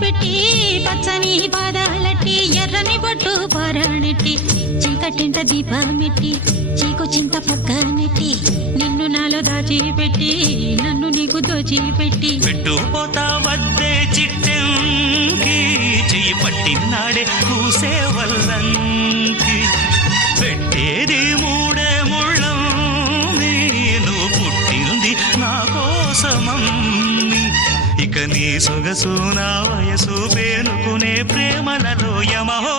పెట్టి పచ్చని పాదాలట్టి ఎర్రని బొట్టు పారాణెట్టి చీకటింట దీపమెట్టి చీకు చింత పక్క నెట్టి నిన్ను నాలో దాచిపెట్టి నన్ను నీకు దోచిపెట్టి పెట్టుపోతా వద్దే చిట్టెంకి చెయ్యి పట్టినాడే కూసే వల్లంకి పెట్టేది మూడే ముళ్ళం నేను పుట్టింది నా కోసమమ్మి ఇక నీ సొగసు నా వయసు పేనుకునే ప్రేమలలో యమహో